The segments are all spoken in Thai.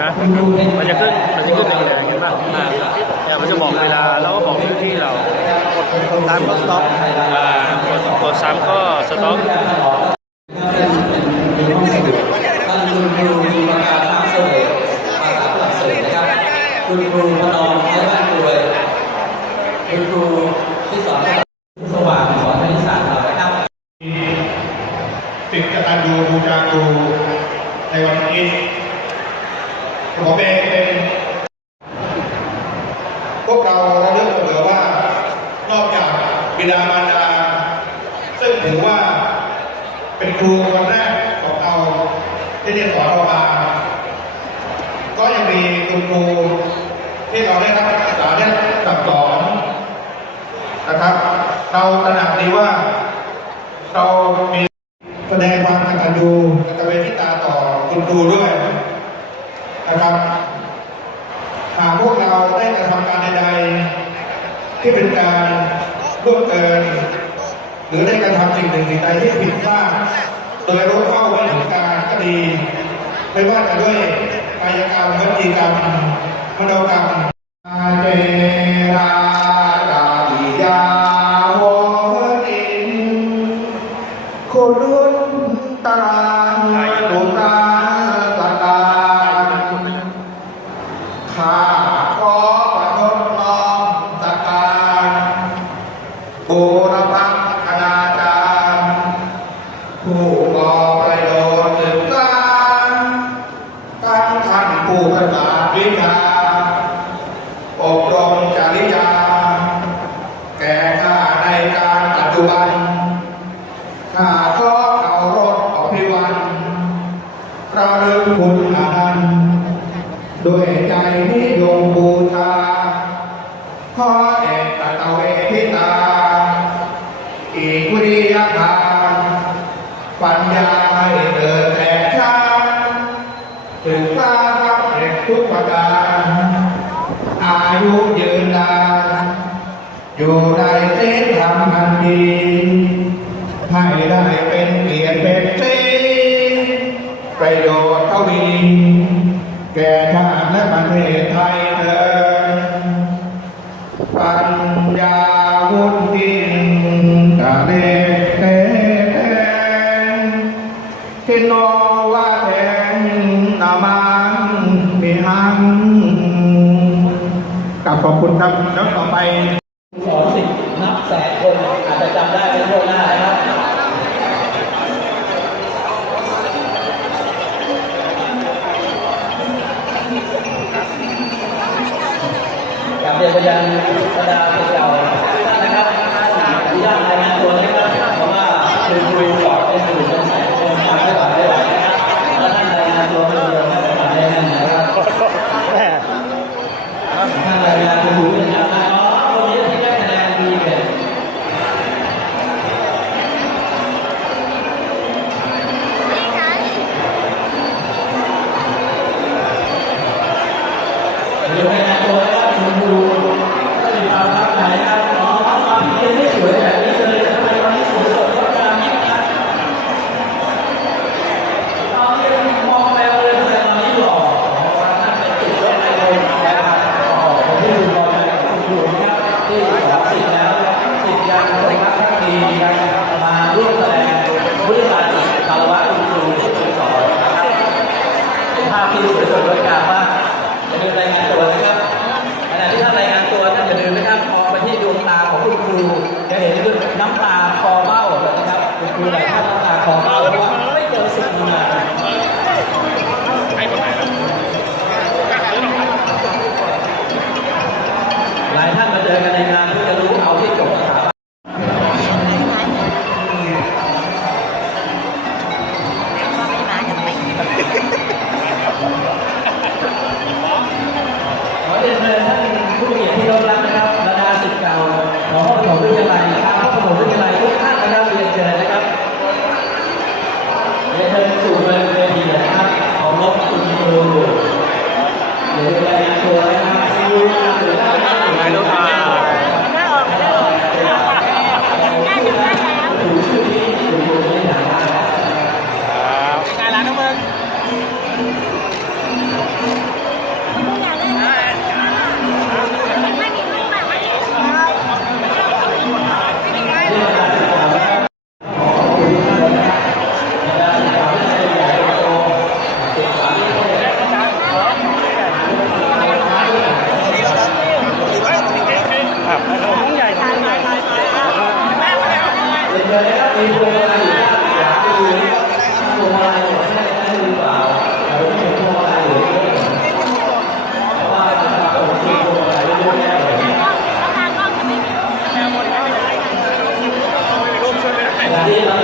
นะมันจะขึ้นมันจะขึ้นแดงๆเห็นป่ะอ่าเนี่ยมันจะบอกเวลาแล้วก็บอกพื้นที่เรากดตามก็สต็อปอ่ากดกดซ้ำก็สต็อปคุณครูพนอมและบ้านรวยคุณครูที่สอนสว่างสอนคณิตศาสตร์เรานะครับติดกระตัญญูบูชาครูในวันนี้ ผมเองเป็นพวกเราเราเลือกเสมอว่านอกจากบิดามารดา ซึ่งถือว่าเป็นครูคนแรกของเราที่เรียนสอนเรามาก็ยังมีคุณครูที่เราได้รับศึกษาได้สั่งสอนนะครับ เราตระหนักดีว่าเรามีแสดงความกตัญญูกตเวทิตาต่อคุณครูด้วยนะครับ หากพวกเราได้กระทำการใดๆ ที่เป็นการล่วงเกิน หรือได้กระทำสิ่งหนึ่งสิ่งใดที่ผิดพลาดโดยรู้เท่าไม่ถึงการก็ดี ไม่ว่าจะด้วยกายกรรมวจีกรรมมโนกรรมอาเจ ดีให้ได้เป็นเกียรติเป็นสีประโยชน์ทวีแก่ชาติและประเทศไทยเถิดปัญญาวุฒิกะเลเตทิโนวะเทนนามังมิหังกลับขอบคุณครับแล้วต่อไปาย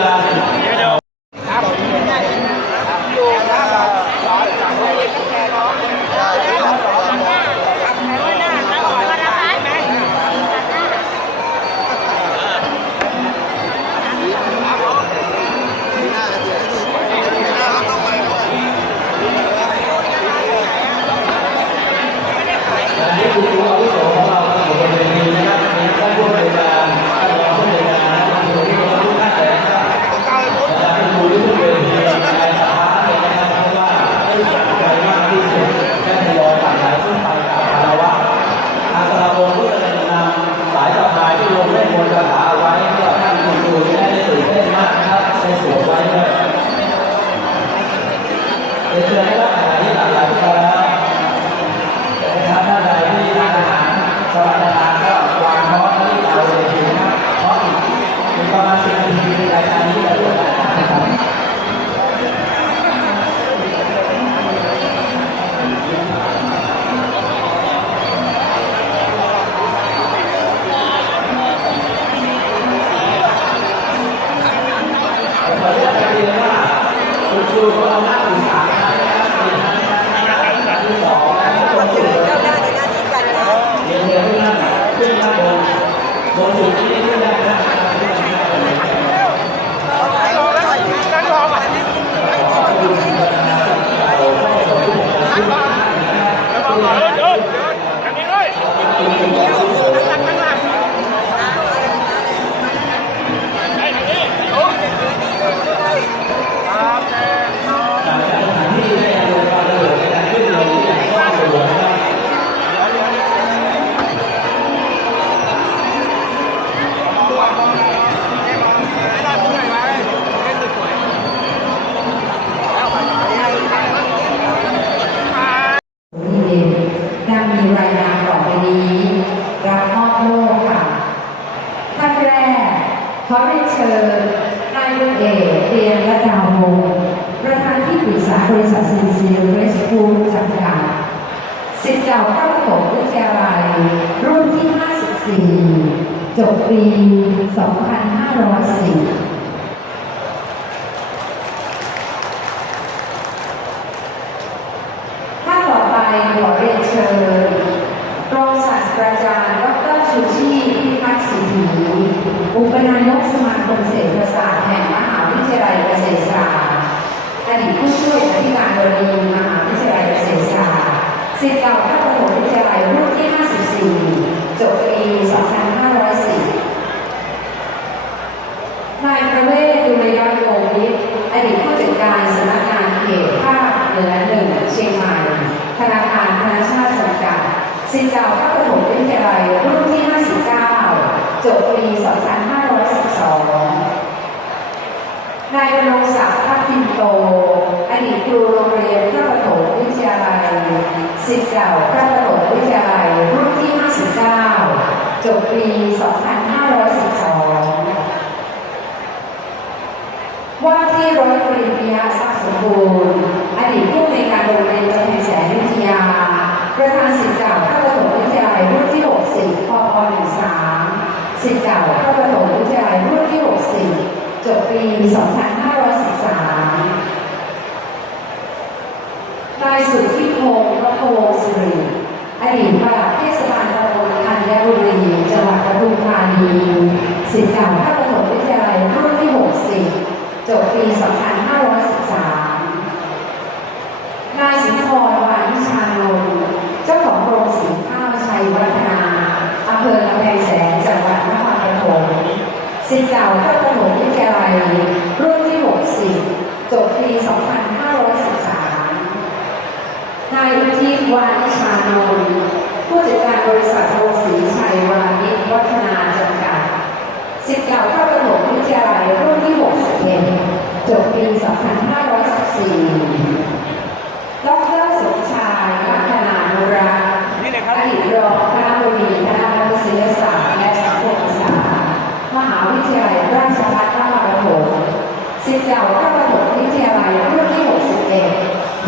รุ่นที่ 54 จบปี 2504 ท่านต่อไปขอเรียนเชิญรองศาสตราจารย์ดรชูชีพพิพัฒน์สิทธิอุปนายกสมาคมเศรษฐศาสตร์แห่งมหาวิทยาลัยเกษตรศาสตร์อดีตผู้ช่วยอธิการบดีมหาวิทยาลัยเกษตรศาสตร์ศิษย์เก่าท่านประถมวิทยาลัยรุ่นที่ 54 จบปี 2510 นายประเวศดุริยโยวิทย์อดีตผู้จัดการสำนักงานเขตภาคเหนือหนึ่งเชียงใหม่ ธนาคารธนชาติจำกัดศิษย์เก่าพระประถมวิทยาลัยรุ่นที่ 59 จบ ปี 2512 นายรงศักดิ์พักพิมโต อดีตครูโรงเรียนพระประถมวิทยาลัยศิษย์เก่าพระประถมวิทยาลัยรุ่นที่ 59 จบปี 2512 ว่าที่ร้อยตรีปิยะทรัพย์สมบูรณ์ อดีตผู้ในวยการโรงเรียนกำแพงแสนวิทยาประธานศิษย์เก่าพระประถมวิทยาลัยรุ่นที่ 60พพ13 สิทธิ์เก่าเข้าประถมวิทยาลัยรุ่นที่ 64 จบปี 2513นายสุทธิพงศ์รัตวงศ์สิริอดีตปลัดเทศบาลตำบลธัญบุรีจังหวัดปทุมธานีสิทธิ์เก่าเข้าประถมวิทยาลัยรุ่นที่ 64 จบปี 2 5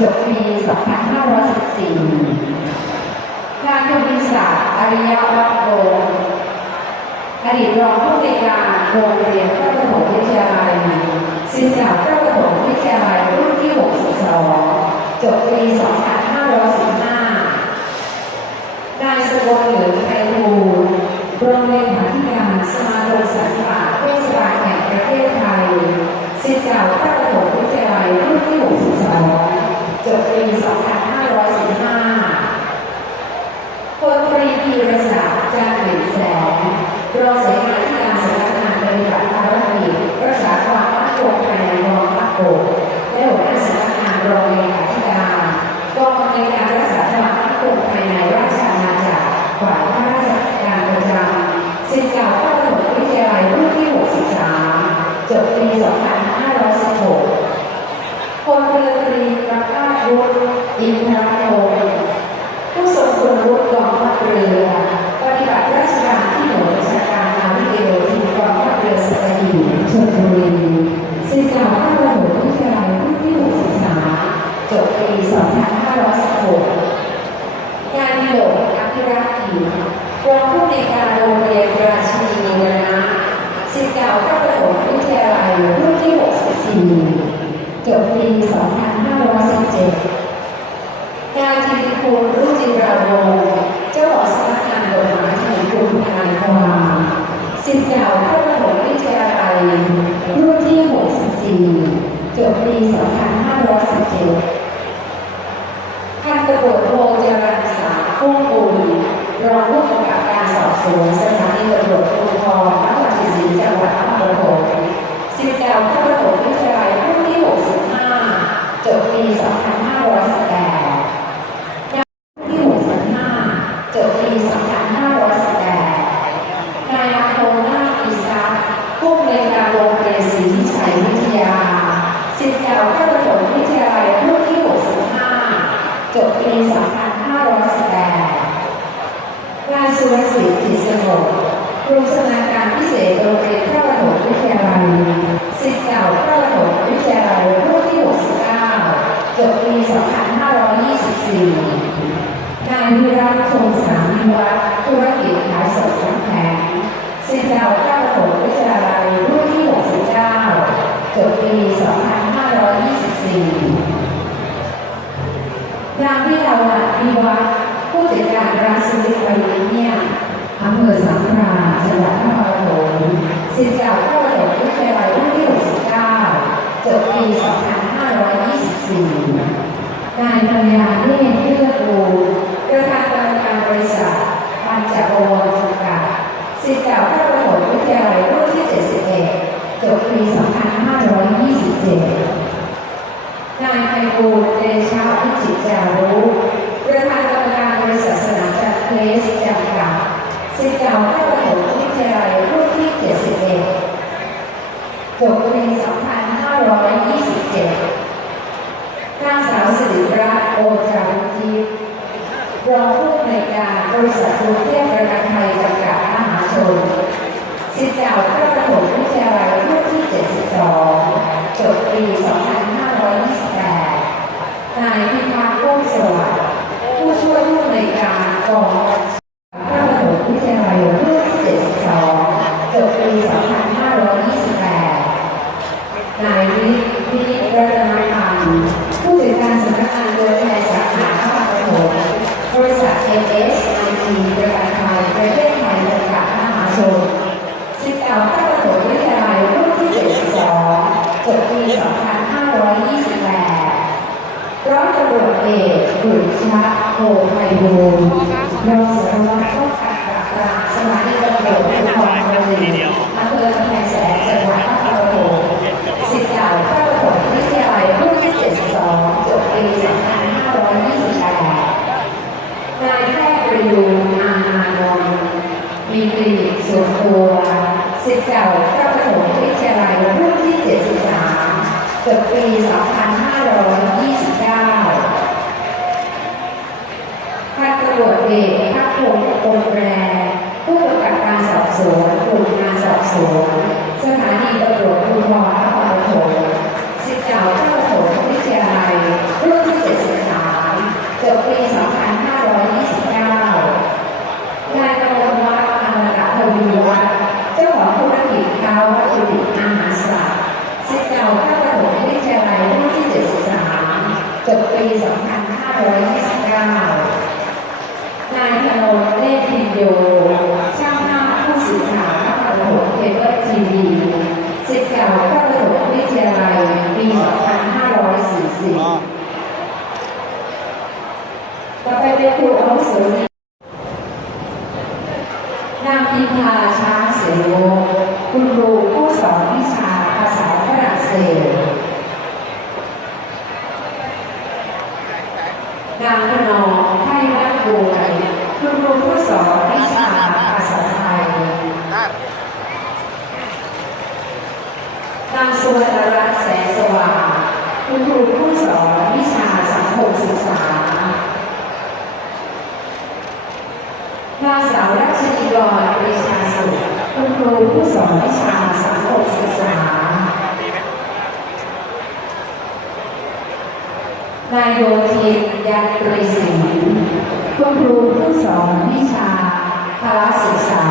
จบปี 2514นายทวีศักดิ์อริยวัฒโกอดีตรองผู้ในวยการโรงเรียนพระประถมวิทยาลัยศิษย์เก่าพระประถมวิทยาลัยรุ่นที่ 62 จบปี 2515 นายสกลเหลืองไทยภูมิรองเลขาธิการสมาคมสัตว์ป่าเทศบาลแห่งประเทศไทยศิษย์เก่าพระประถมวิทยาลัยรุ่นที่ 62 จบปี 2515พลตรีพีรศักดิ์จันทร์หรียญแสงรองเสนาธิการสำนักงานปฏิบัติภารกิจรักษาความมั่นคงภายในกองทัพบกและหัวหน้าสำนักงานรองเลขาธิการกองในวยการรักษาความมั่นคงภายในราชอาณาจักรฝ่ายข้าราชการประจำศิษย์เก่าพระประถมวิทยาลัยรุ่นที่ 63 จบปี 2516 พลเรือตรีประภาสวุฒิ อินทรโยผู้ทรงคุณวุฒิกองทัพเรือปฏิบัติราชการที่หน่วยราชการนาวิกโยธินกองทัพเรือสัตหีบชลบุรีศิษย์เก่าพระประถมวิทยาลัยรุ่นที่63จบปี2516งานโดดอภิรักษ์กิจรองผู้ในการโรงเรียนราชินีวรนะศิษย์เก่าพระประถมวิทยาลัยรุ่นที่ 64 จบปี 2517 นายธีรภูมิรุ่งจินราวงเจ้าของสำนักงานกฎหมายแห่งกรุงทนายความศิษย์เก่าพระประถมวิทยาลัยรุ่นที่ 64 จบปี 2517พันตำรวจโทจรัญสาพุ่งบุญรองผู้กำกับการสอบสวนสถานีตำรวจภูธรนครศรีจังหวัดนครปฐมศิษย์เก่าพระประถมวิทยาลัยรุ่นที่ 65 จบปี 2518ที่ 65 จบปี 2518 นายอาคมนาคอิสระผู้อำนวยการโรงเรียนศรีวิชัยวิทยา ศิษย์เก่าพระประถมวิทยาลัยรุ่นที่ 65 จบปี 2518 นายสุรศิษฐ์กิจสงบครูชำนาญการพิเศษโรงเรียนพระประถมวิทยา ลัยศิษย์เก่าพระประถมวิทยาลัยรุ่นที่ 69 จบปี นายวิรัตคงสามีวัฒน์ธุรกิจขายสดน้ำแข็งศิษย์เก่าพระประถมวิทยาลัยรุ่นที่69จบปี 2524นางวิลาวันวิวัฒน์ผู้จัดการร้านสวิตไวเนี่ยอำเภอสังขราจังหวัดนครปฐมศิษย์เก่าผู้ประถมวิทยาลัยรุ่นที่ 69จบปี 2524นายปัญญาเนตรเลือดรู ประธานกรรมการบริษัทปัญจโอวรจำกัดศิษย์เก่าผู้ประถมวิทยาลัยรุ่นที่ 71จบปี 2527 นายไพบูลเดชาพิจิตจารุประธานกรรมการบริษัทสนามจัดเพลสจำกัดศิษย์เก่าพระประถมวิทยาลัยรุ่นที่ 71จบปี 2527นางสาวสิริรัตน์โอจารุทิพย์ รองผู้อำนวยการบริษัทกรุงเทพประกันภัยจำกัดมหาชนสิทธิ์เก่าพระประถมวิทยาลัยรุ่นที่ 72 จบปี 2528 นายพิพัฒน์รุ่งสวัสดิ์ผู้ช่วยผู้อำนวยการกองพ แรผู้กำกับการสอบสวนกลุ่มงานสอบสวนสถานีตำรวจภูธรนครปฐมศิษย์เก่าพระประถมวิทยาลัยรุ่นที่73จบปี2529นายกรวัฒน์อมรทวีวัฒน์เจ้าของธุรกิจค้าวัตถุดิบอาหารสัตว์ศิษย์เก่าพระประถมวิทยาลัยรุ่นที่73จบปี2529 นายธนนท์เนตรพิน โยช่างภาพผู้สื่อข่าวพระประถมเคเบิลทีวีศิษย์เก่าพระประถมวิทยาลัยปี2540 ต่อไปเป็นครูอาวุโสนางพิพาช้างเสโลคุณครูผู้สอนวิชาภาษาฝรั่งเศส นางขนอมไทยรักบัวคุณครูผู้สอนวิชาภาษาไทย นาง สุวรรณรัตน์แสงสว่างคุณครูผู้สอนวิชาสังคมศึกษานางสาวรัชนีกรปรีชาสุขคุณครูผู้สอนวิชาสังคมศึกษานายโยธินยันตรีศรีคุณครูผู้สอนวิชาพละศึกษา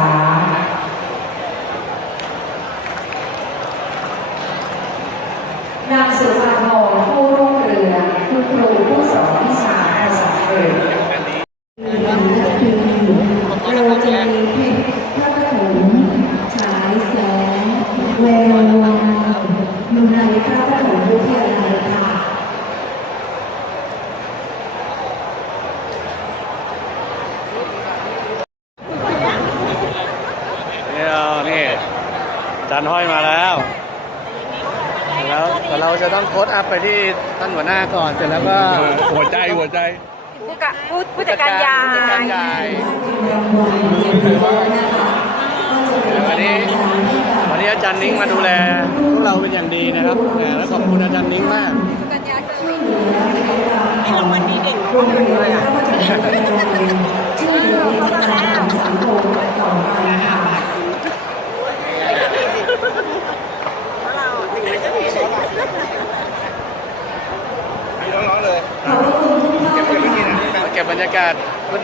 จานห้อยมาแล้ว แล้วแต่เราจะต้องโค้ดอัพไปที่ท่านหัวหน้าก่อน เสร็จแล้วก็หัวใจหัวใจ ผู้กะผู้ผู้จัดการยาผู้จัดการยใหญ่วันนี้วันนี้อาจารย์นิ้งมาดูแลพวกเราเป็นอย่างดีนะครับแหมแล้วขอบคุณอาจารย์นิ้งมากไอ้รางวัลดีเด่นร่วมเลยอะ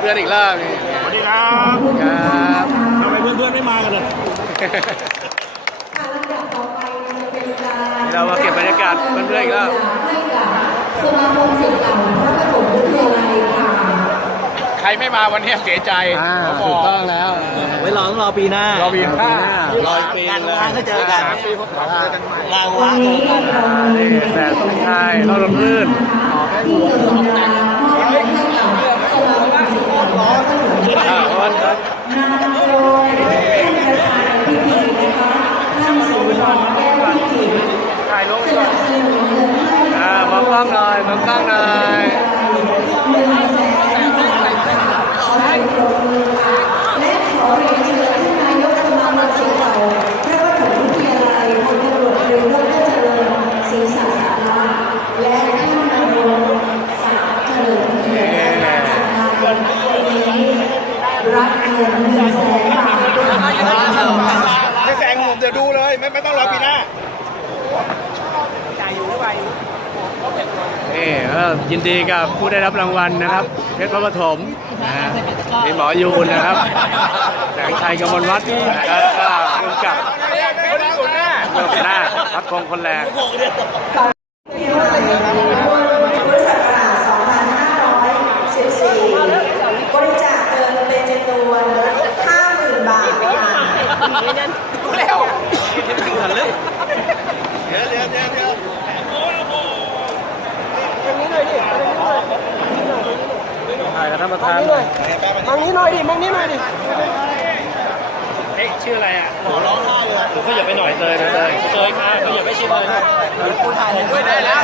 เพื่อนอีกรอบหนึงสวัสดีครับครับทำไมเพื่อนๆไม่มากันเลยเรามาเก็บบรรยากาศเพื่อนๆอีกรอบสมาคมศิลป์เก่าพระปฐมวิทยาลัยค่ะใครไม่มาวันนี้เสียใจอ่าเถูกต้องแล้วไว้รอต้องรอปีหน้า รอปีหน้า รอปีหน้าเลยก็เจอกันสามปีพบกัเจอกันใหม่ ลาวะ นี่แสนต้องชายเราลมลื่น ที่เดินทาง ผู้ได้รับรางวัลนะครับเพชรพระปฐมนะฮะมีหมอยูนนะครับแสงชัยกมลวัฒน์แล้วก็คุณกับเบิกหน้าพัดคงคนแรงไม่นั่นกูแล้วถึงกันเลย ท่านประธานหน่อยมังนี้หน่อยดิมังนี้หน่อยดิเอ๊ะชื่ออะไรอะหมอร้องไห้เลยก็อย่าไปหน่อยเตยนะเตยเตยค่ะก็อย่าไปชื่เลยคุณถ่ายด้วยได้แล้ว